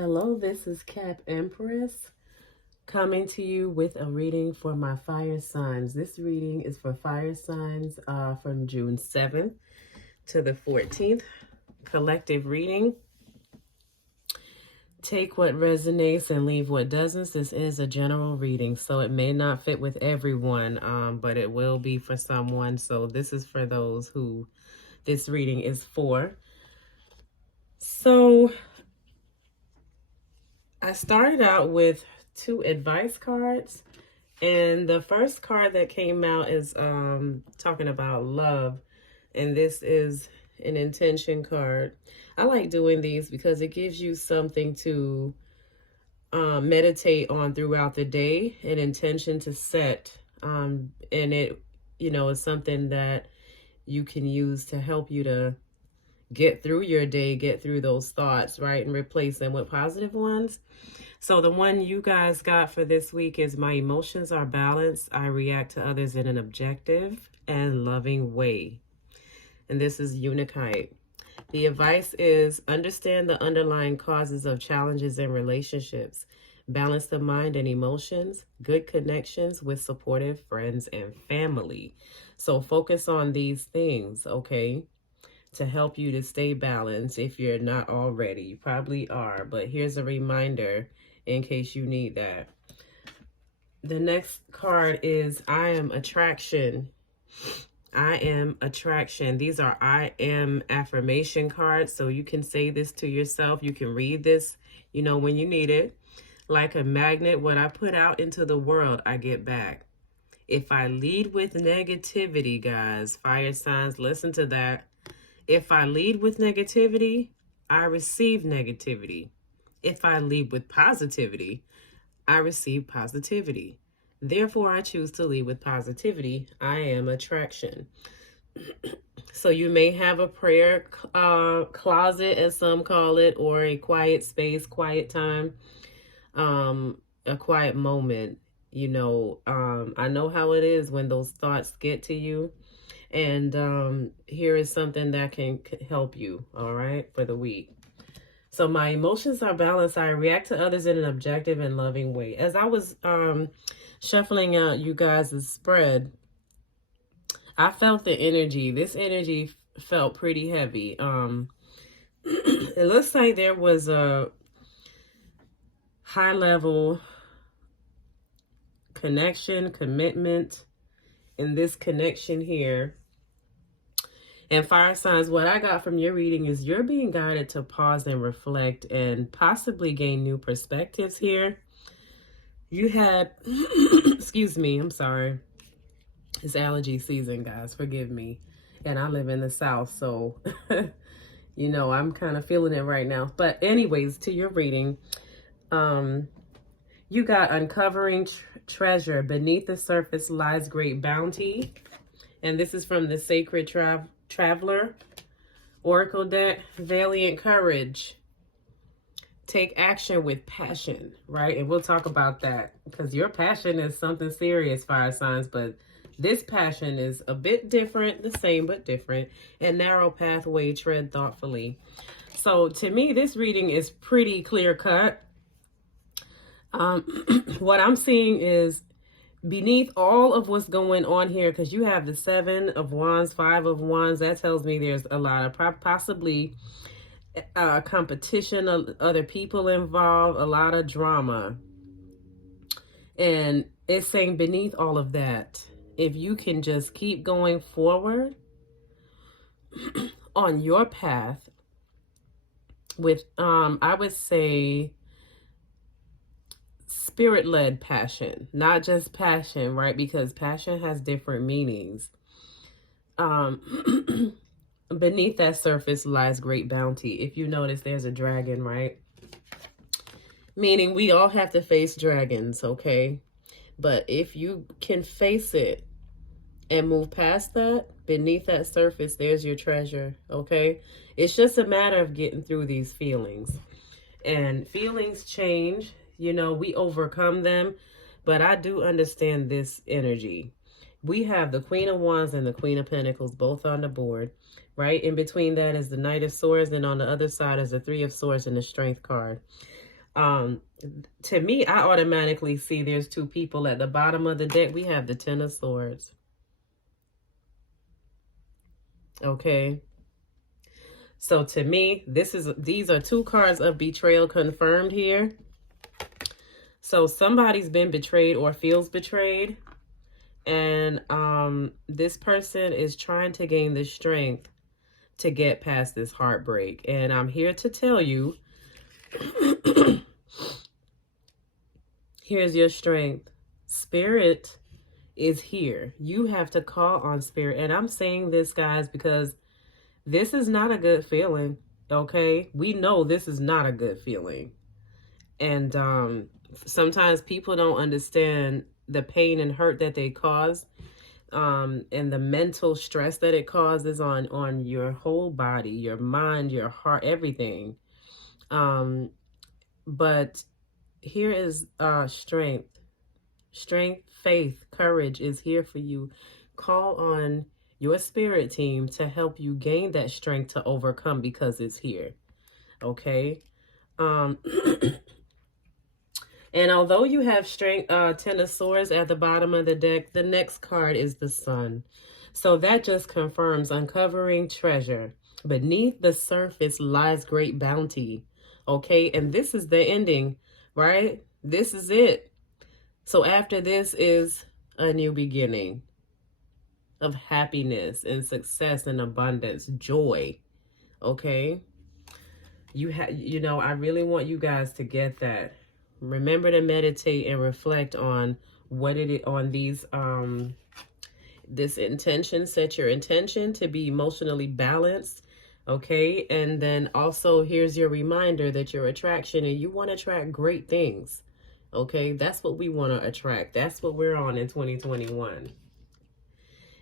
Hello, this is Cap Empress coming to you with a reading for my fire signs. This reading is for fire signs from June 7th to the 14th. Collective reading. Take what resonates and leave what doesn't. This is a general reading, so it may not fit with everyone, but it will be for someone. So this is for those who this reading is for. So I started out with 2 advice cards, and the first card that came out is talking about love, and this is an intention card. I like doing these because it gives you something to meditate on throughout the day, an intention to set, and it, is something that you can use to help you to get through your day, get through those thoughts, right, and replace them with positive ones. So the one you guys got for this week is my emotions are balanced. I react to others in an objective and loving way. And this is Unakite. The advice is understand the underlying causes of challenges in relationships. Balance the mind and emotions, good connections with supportive friends and family. So focus on these things, okay, to help you to stay balanced if you're not already. You probably are, but here's a reminder in case you need that. The next card is I am attraction. I am attraction. These are I am affirmation cards, so you can say this to yourself. You can read this, when you need it. Like a magnet, what I put out into the world, I get back. If I lead with negativity, guys, fire signs, listen to that. If I lead with negativity, I receive negativity. If I lead with positivity, I receive positivity. Therefore, I choose to lead with positivity. I am attraction. So you may have a prayer closet, as some call it, or a quiet space, quiet time, a quiet moment. I know how it is when those thoughts get to you. And here is something that can help you, all right, for the week. So my emotions are balanced. I react to others in an objective and loving way. As I was shuffling out you guys' spread, I felt the energy. This energy felt pretty heavy. It looks like there was a high-level connection, commitment in this connection here. And fire signs, what I got from your reading is you're being guided to pause and reflect and possibly gain new perspectives here. You had, excuse me, I'm sorry. It's allergy season, guys, forgive me. And I live in the South, so, I'm kind of feeling it right now. But anyways, to your reading, you got uncovering treasure. Beneath the surface lies great bounty. And this is from the Sacred Traveler Oracle deck. Valiant courage. Take action with passion, right? And we'll talk about that because your passion is something serious, fire signs, but this passion is a bit different, the same but different. And narrow pathway, tread thoughtfully. So to me, this reading is pretty clear cut. What I'm seeing is beneath all of what's going on here, because you have the 7 of Wands, 5 of Wands, that tells me there's a lot of possibly competition, of other people involved, a lot of drama. And it's saying beneath all of that, if you can just keep going forward on your path with, I would say, spirit-led passion, not just passion, right? Because passion has different meanings. Beneath that surface lies great bounty. If you notice, there's a dragon, right? Meaning we all have to face dragons, okay? But if you can face it and move past that, beneath that surface, there's your treasure, okay? It's just a matter of getting through these feelings. And feelings change. We overcome them, but I do understand this energy. We have the Queen of Wands and the Queen of Pentacles both on the board, right? In between that is the Knight of Swords, and on the other side is the Three of Swords and the Strength card. To me, I automatically see there's two people at the bottom of the deck. We have the Ten of Swords. Okay. So to me, these are two cards of betrayal confirmed here. So somebody's been betrayed or feels betrayed. And this person is trying to gain the strength to get past this heartbreak. And I'm here to tell you, here's your strength. Spirit is here. You have to call on Spirit. And I'm saying this, guys, because this is not a good feeling, okay? We know this is not a good feeling. And sometimes people don't understand the pain and hurt that they cause, and the mental stress that it causes on your whole body, your mind, your heart, everything. But here is strength. Strength, faith, courage is here for you. Call on your spirit team to help you gain that strength to overcome, because it's here. Okay? And although you have strength, Ten of Swords at the bottom of the deck, the next card is the Sun. So that just confirms uncovering treasure. Beneath the surface lies great bounty. Okay? And this is the ending, right? This is it. So after this is a new beginning of happiness and success and abundance, joy. Okay? You know, I really want you guys to get that. Remember to meditate and reflect on what it is, on these this intention. Set your intention to be emotionally balanced. Okay? And then also here's your reminder that your attraction, and you want to attract great things. Okay? That's what we want to attract. That's what we're on in 2021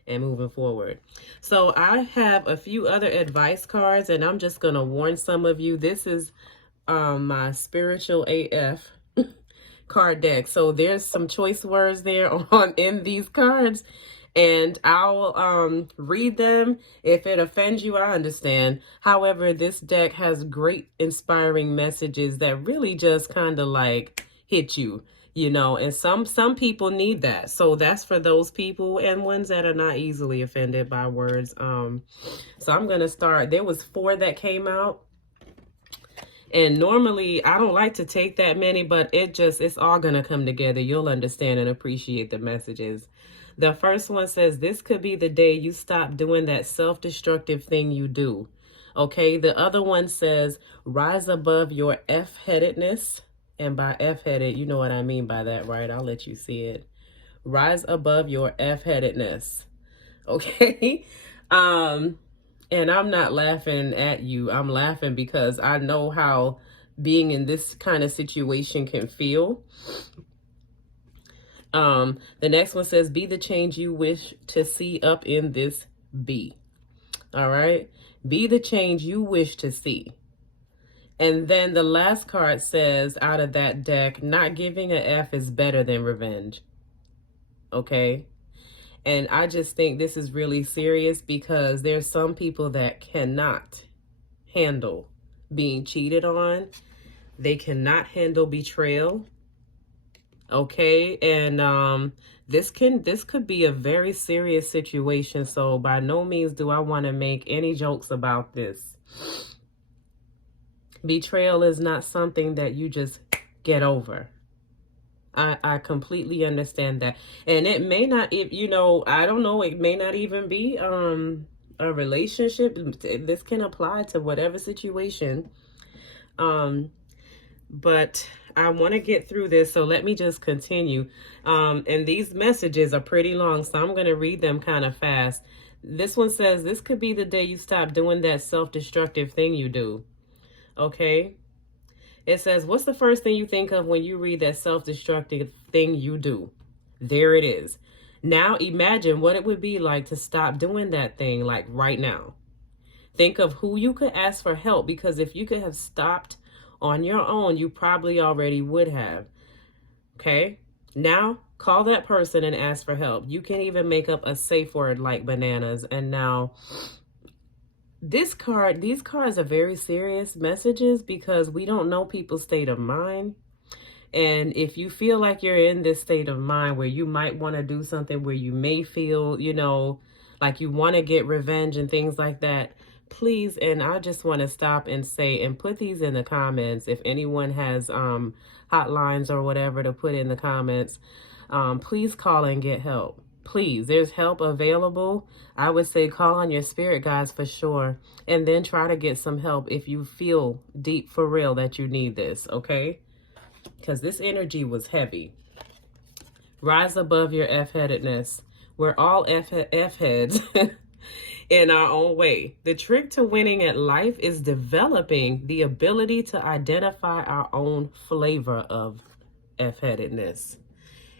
and moving forward. So I have a few other advice cards, and I'm just going to warn some of you. This is my spiritual AF card deck. So there's some choice words there in these cards, and I'll read them. If it offends you, I understand. However, this deck has great inspiring messages that really just kind of like hit you, you know, and some people need that. So that's for those people and ones that are not easily offended by words. So I'm going to start. There was 4 that came out. And normally I don't like to take that many, but it's all going to come together. You'll understand and appreciate the messages. The first one says, this could be the day you stop doing that self-destructive thing you do. Okay. The other one says, rise above your F-headedness. And by F-headed, you know what I mean by that, right? I'll let you see it. Rise above your F-headedness. Okay. And I'm not laughing at you. I'm laughing because I know how being in this kind of situation can feel. The next one says, be the change you wish to see up in this B. All right. Be the change you wish to see. And then the last card says, out of that deck, not giving an F is better than revenge. Okay. And I just think this is really serious, because there's some people that cannot handle being cheated on. They cannot handle betrayal. Okay. And this could be a very serious situation. So by no means do I want to make any jokes about this. Betrayal is not something that you just get over. I completely understand that. And it may not, you know, I don't know, it may not even be a relationship. This can apply to whatever situation. But I want to get through this, so let me just continue. And these messages are pretty long, so I'm going to read them kind of fast. This one says, this could be the day you stop doing that self-destructive thing you do. Okay? It says, what's the first thing you think of when you read that self-destructive thing you do? There it is. Now imagine what it would be like to stop doing that thing, like right now. Think of who you could ask for help, because if you could have stopped on your own, you probably already would have. Okay? Now call that person and ask for help. You can even make up a safe word like bananas. And now these cards are very serious messages because we don't know people's state of mind. And if you feel like you're in this state of mind where you might want to do something, where you may feel, like you want to get revenge and things like that, please, and I just want to stop and say, and put these in the comments. If anyone has hotlines or whatever to put in the comments, please call and get help. Please, there's help available. I would say call on your spirit guides for sure, and then try to get some help if you feel deep for real that you need this, okay? Because this energy was heavy. Rise above your F-headedness. We're all F-heads in our own way. The trick to winning at life is developing the ability to identify our own flavor of F-headedness.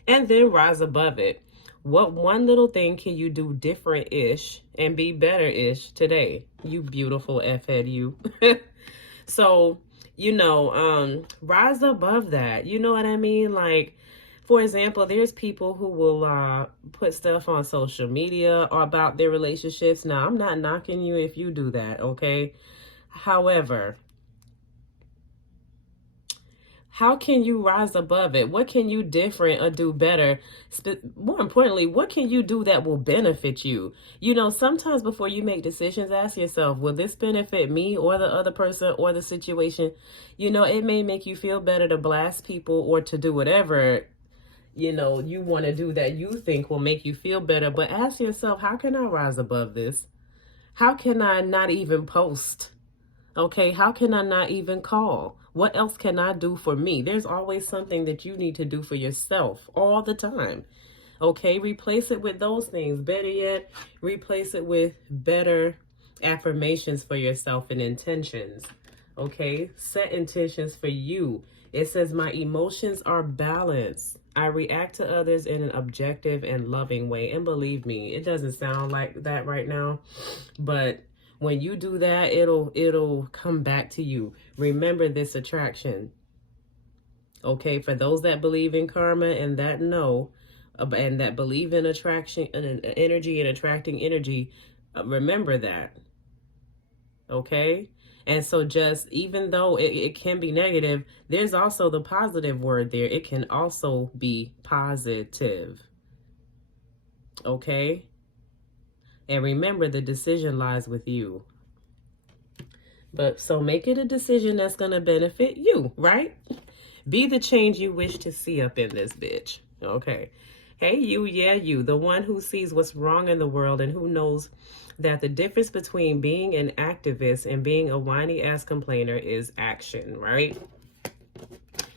And then rise above it. What one little thing can you do different-ish and be better-ish today? You beautiful F-head, you. So, rise above that. You know what I mean? Like, for example, there's people who will put stuff on social media about their relationships. Now, I'm not knocking you if you do that, okay? However, how can you rise above it? What can you different or do better? More importantly, what can you do that will benefit you? Sometimes before you make decisions, ask yourself, will this benefit me or the other person or the situation? It may make you feel better to blast people or to do whatever, you want to do that you think will make you feel better. But ask yourself, how can I rise above this? How can I not even post? Okay, how can I not even call? What else can I do for me? There's always something that you need to do for yourself all the time. Okay, replace it with those things. Better yet, replace it with better affirmations for yourself and intentions. Okay, set intentions for you. It says, my emotions are balanced. I react to others in an objective and loving way. And believe me, it doesn't sound like that right now, but when you do that, it'll come back to you. Remember this attraction. Okay, for those that believe in karma and that know, and that believe in attraction and energy and attracting energy, remember that. Okay? And so just, even though it can be negative, there's also the positive word there. It can also be positive. Okay? And remember, the decision lies with you. But so make it a decision that's going to benefit you, right? Be the change you wish to see up in this bitch. Okay. Hey, you, yeah, you, the one who sees what's wrong in the world and who knows that the difference between being an activist and being a whiny ass complainer is action, right?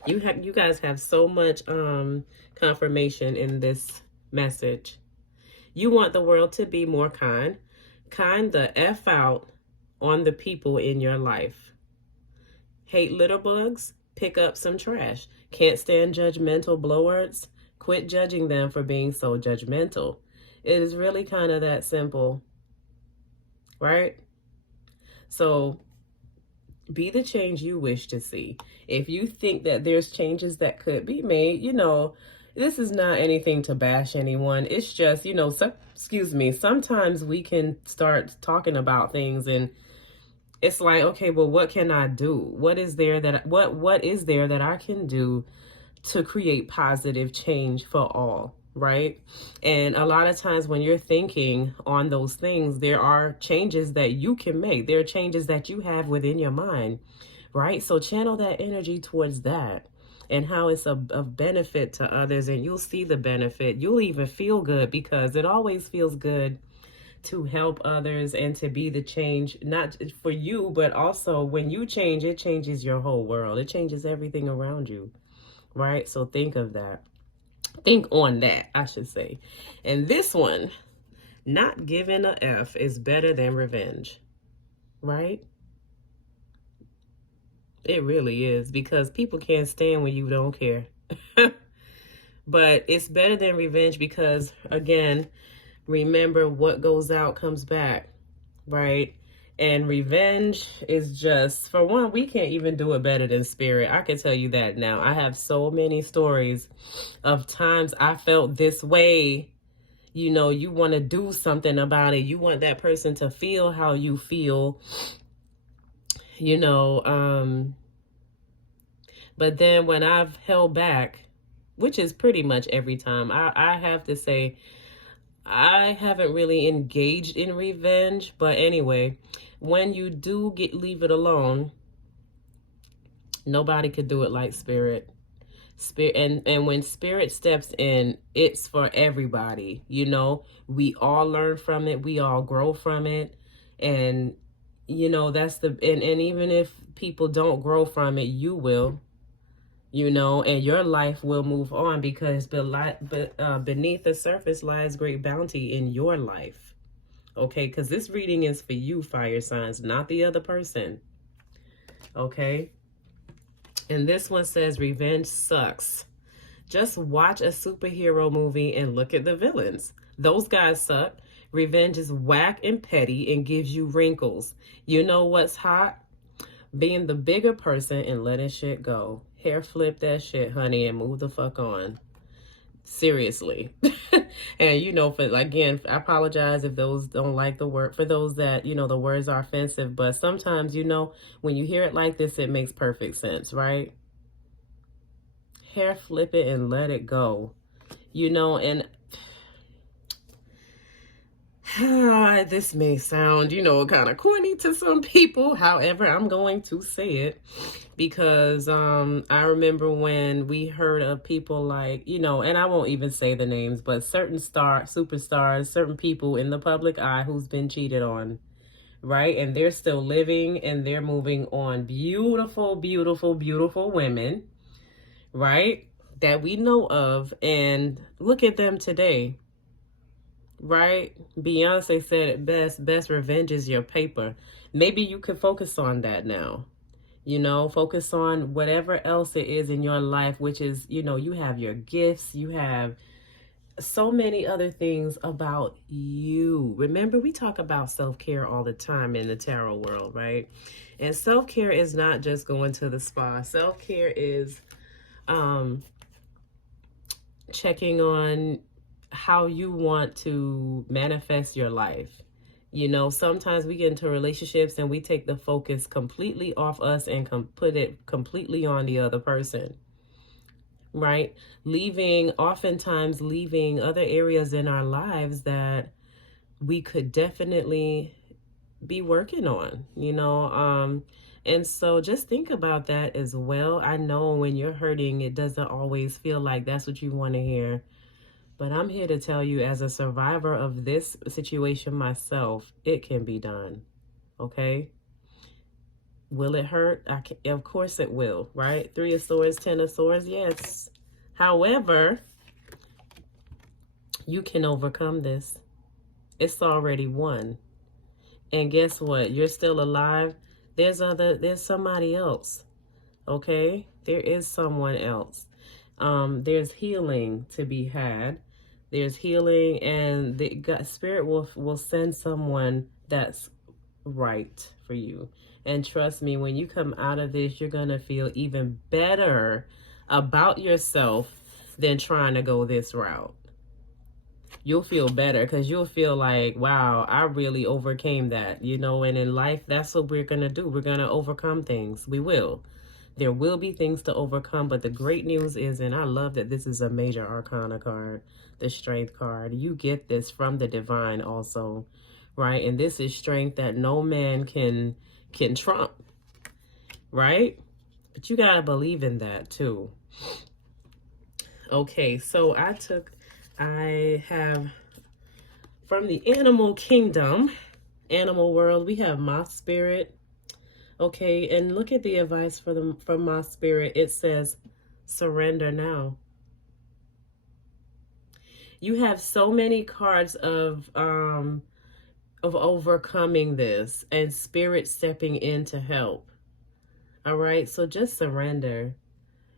You guys have so much confirmation in this message. You want the world to be more kind. Kind the F out on the people in your life. Hate litter bugs? Pick up some trash. Can't stand judgmental blowhards? Quit judging them for being so judgmental. It is really kind of that simple, right? So be the change you wish to see. If you think that there's changes that could be made, this is not anything to bash anyone. It's just, sometimes we can start talking about things and it's like, okay, well, what can I do? What is there that I can do to create positive change for all, right? And a lot of times when you're thinking on those things, there are changes that you can make. There are changes that you have within your mind, right? So channel that energy towards that and how it's of benefit to others, and you'll see the benefit. You'll even feel good, because it always feels good to help others and to be the change, not for you, but also when you change, it changes your whole world. It changes everything around you, right? So think of that. Think on that, I should say. And this one, not giving a F is better than revenge, right? It really is, because people can't stand when you don't care. But it's better than revenge because, again, remember, what goes out comes back, right? And revenge is just, for one, we can't even do it better than spirit. I can tell you that now. I have so many stories of times I felt this way, you know, you want to do something about it. You want that person to feel how you feel, you know. But then when I've held back, which is pretty much every time, I have to say, I haven't really engaged in revenge. But anyway, when you do leave it alone, nobody could do it like spirit. And when spirit steps in, it's for everybody. You know, we all learn from it, we all grow from it. And you know, that's and even if people don't grow from it, you will, you know, and your life will move on, because beneath the surface lies great bounty in your life. Okay, because this reading is for you, fire signs, not the other person. Okay, and this one says revenge sucks. Just watch a superhero movie and look at the villains. Those guys suck. Revenge is whack and petty and gives you wrinkles. You know what's hot? Being the bigger person and letting shit go. Hair flip that shit, honey, and move the fuck on. Seriously. And you know, again, I apologize if those don't like the word, for those that, you know, the words are offensive, but sometimes, you know, when you hear it like this, it makes perfect sense, right? Hair flip it and let it go, you know. And this may sound, you know, kind of corny to some people. However, I'm going to say it because I remember when we heard of people like, you know, and I won't even say the names, but certain superstars, certain people in the public eye who's been cheated on, right? And they're still living and they're moving on. Beautiful, beautiful, beautiful women, right? That we know of. And look at them today. Right? Beyonce said it best. Best revenge is your paper. Maybe you can focus on that now. You know, focus on whatever else it is in your life, which is, you know, you have your gifts. You have so many other things about you. Remember, we talk about self-care all the time in the tarot world, right? And self-care is not just going to the spa. Self-care is checking on how you want to manifest your life. You know, sometimes we get into relationships and we take the focus completely off us and put it completely on the other person, right? Oftentimes leaving other areas in our lives that we could definitely be working on, you know. And so just think about that as well. I know when you're hurting, it doesn't always feel like that's what you want to hear. But I'm here to tell you, as a survivor of this situation myself, it can be done, okay? Will it hurt? Of course it will, right? 3 of Swords, 10 of Swords, yes. However, you can overcome this. It's already won. And guess what? You're still alive. There's somebody else, okay? There is someone else. There's healing to be had. There's healing, and the spirit will send someone that's right for you. And trust me, when you come out of this, you're going to feel even better about yourself than trying to go this route. You'll feel better because you'll feel like, wow, I really overcame that, you know. And in life, that's what we're going to do. We're going to overcome things. We will. There will be things to overcome, but the great news is, and I love that this is a major arcana card, the strength card. You get this from the divine also, right? And this is strength that no man can trump, right? But you got to believe in that too. Okay, so I have from the animal kingdom, animal world, we have my spirit. Okay, and look at the advice from my spirit. It says, surrender now. You have so many cards of overcoming this and spirit stepping in to help. All right, so just surrender.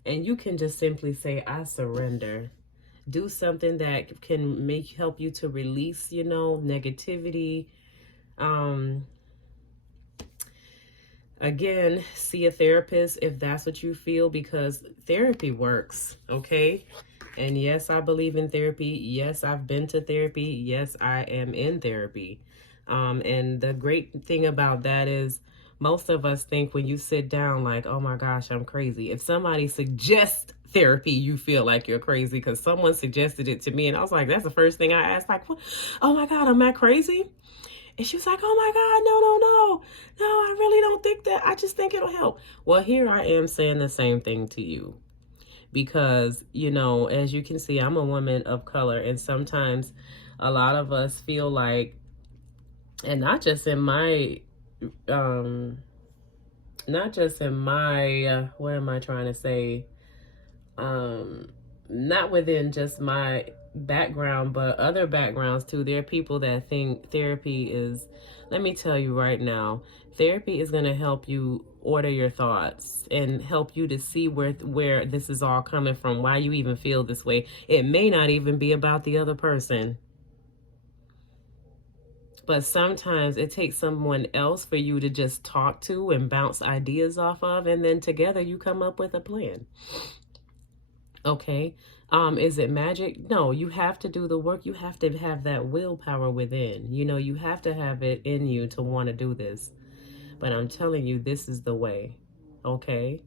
And you can just simply say, I surrender. Do something that can help you to release, you know, negativity. Again, see a therapist if that's what you feel, because therapy works, okay? And yes, I believe in therapy. Yes, I've been to therapy. Yes, I am in therapy. And the great thing about that is most of us think when you sit down like, oh my gosh, I'm crazy. If somebody suggests therapy, you feel like you're crazy, because someone suggested it to me. And I was like, that's the first thing I asked, like, what? Oh my God, am I crazy? And she was like, oh my God, no, I really don't think that. I just think it'll help. Well, here I am saying the same thing to you, because, you know, as you can see, I'm a woman of color. And sometimes a lot of us feel like, and not just in my, what am I trying to say? Not within just my background, but other backgrounds too. There are people that think therapy is, let me tell you right now, therapy is going to help you order your thoughts and help you to see where this is all coming from, why you even feel this way. It may not even be about the other person, but sometimes it takes someone else for you to just talk to and bounce ideas off of, and then together you come up with a plan. Okay. Is it magic? No, you have to do the work. You have to have that willpower within. You know, you have to have it in you to want to do this. But I'm telling you, this is the way. Okay.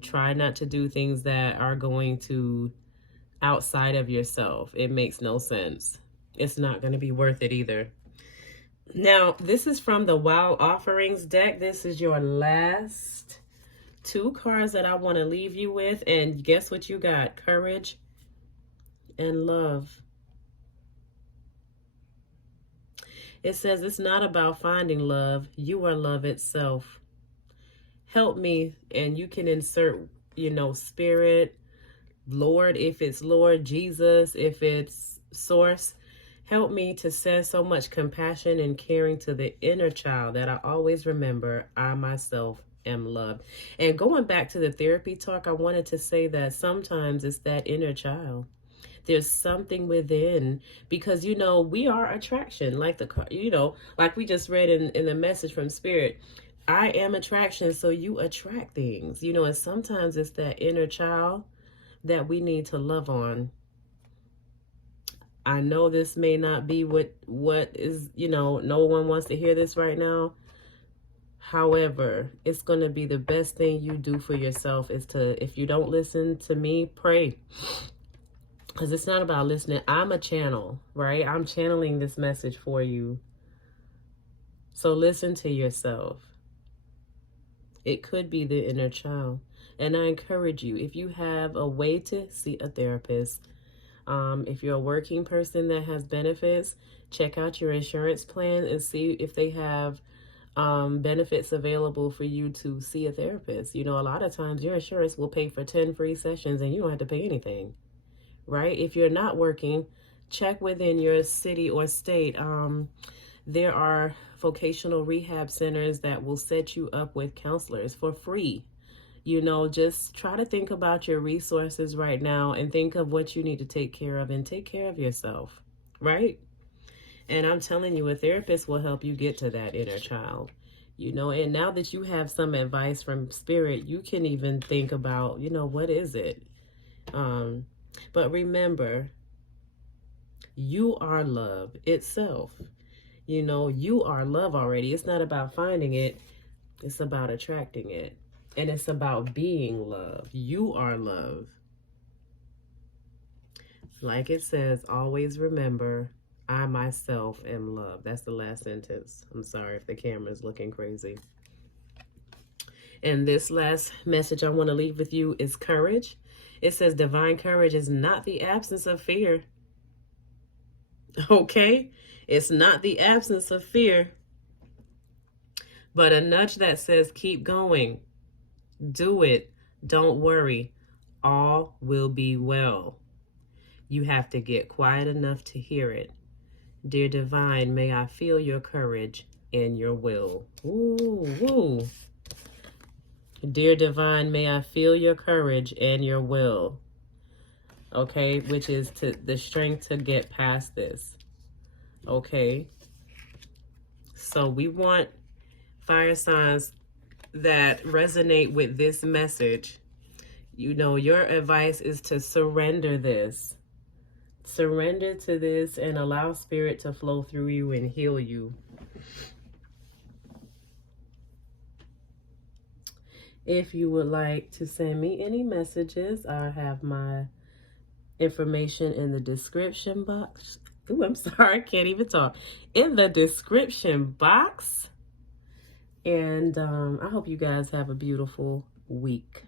Try not to do things that are going to outside of yourself. It makes no sense. It's not going to be worth it either. Now, this is from the Wild Offerings deck. This is your last 2 cards that I want to leave you with. And guess what you got? Courage and love. It says it's not about finding love. You are love itself. Help me, and you can insert, you know, spirit, Lord, if it's Lord, Jesus, if it's source. Help me to send so much compassion and caring to the inner child that I always remember I myself am loved. And going back to the therapy talk, I wanted to say that sometimes it's that inner child. There's something within, because, you know, we are attraction, like like we just read in the message from Spirit. I am attraction, so you attract things, you know, and sometimes it's that inner child that we need to love on. I know this may not be what is, you know, no one wants to hear this right now. However, it's going to be the best thing you do for yourself is to, if you don't listen to me, pray. Because it's not about listening. I'm a channel, right? I'm channeling this message for you. So listen to yourself. It could be the inner child. And I encourage you, if you have a way to see a therapist, if you're a working person that has benefits, check out your insurance plan and see if they have benefits available for you to see a therapist. You know, a lot of times your insurance will pay for 10 free sessions and you don't have to pay anything. Right? If you're not working, check within your city or state. There are vocational rehab centers that will set you up with counselors for free. You know, just try to think about your resources right now and think of what you need to take care of, and take care of yourself, right? And I'm telling you, a therapist will help you get to that inner child. You know, and now that you have some advice from Spirit, you can even think about, you know, what is it? But remember, you are love itself. You know, you are love already. It's not about finding it. It's about attracting it. And it's about being love. You are love. Like it says, always remember, I myself am love. That's the last sentence. I'm sorry if the camera's looking crazy. And this last message I want to leave with you is courage. It says divine courage is not the absence of fear. Okay? It's not the absence of fear, but a nudge that says keep going. Do it. Don't worry. All will be well. You have to get quiet enough to hear it. Dear divine, may I feel your courage and your will. Ooh, woo. Dear divine, may I feel your courage and your will. Okay, which is to the strength to get past this. Okay. So we want fire signs that resonate with this message, you know, your advice is to surrender this. Surrender to this and allow spirit to flow through you and heal you. If you would like to send me any messages, I have my information in the description box. Ooh, I'm sorry, I can't even talk. In the description box. And I hope you guys have a beautiful week.